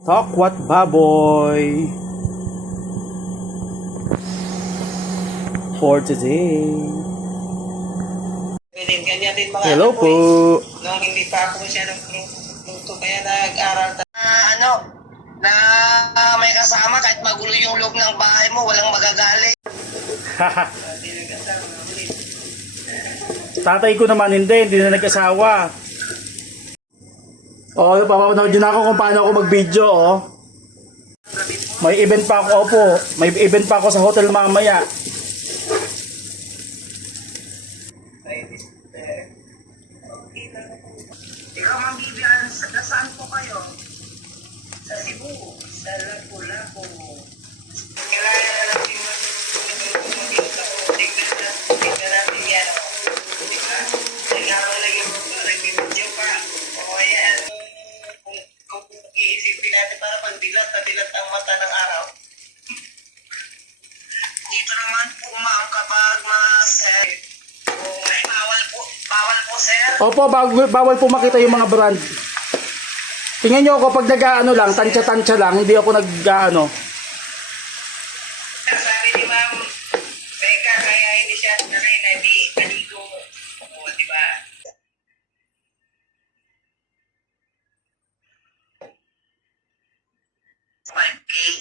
Talk what baboy for today. Ganyan din mga Hello ano po. Nung hindi pa ako masyadong luto, kaya nag-aral na may kasama kahit magulo yung loob ng bahay mo, walang magagalit. Tatay ko naman hindi na nag-asawa. Papapanood yun ako kung paano ako mag-video, May event pa ako, May event pa ako sa hotel mamaya. Ikaw, Ma'am Vivian, saan po kayo? Sa Cebu, sa Lapu-Lapu. Kailangan na natin tingnan natin yan. Diba? Nagkaroon lang yung review pa. O yan, kung iisipin natin para pagdilat ang mata ng araw. Dito naman po, ma'am, kapag mas may bawal po, sir. Opo, bawal po makita yung mga brand. Tingnan nyo ako pag nag-ano lang, tansya-tansya lang, hindi ako nag-ano. Sabi ni Ma'am Becca, kaya hindi siya nanay na di kaligo. O, diba?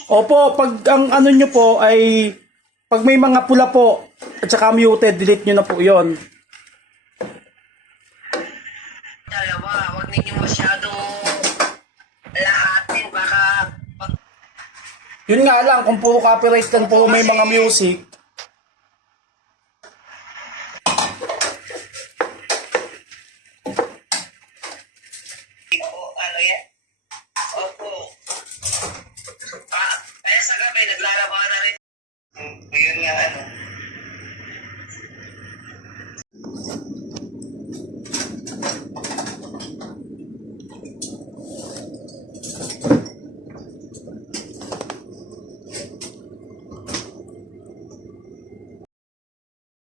Opo, pag ang ano nyo po ay pag may mga pula po at saka muted, delete nyo na po yon. Dalawa, huwag ninyo masyadong lahatin, baka Yun nga lang, kung puro copyright lang po may mga music. ano yan? Opo. Kaya sa gabi, naglalaba na rin. Yun nga,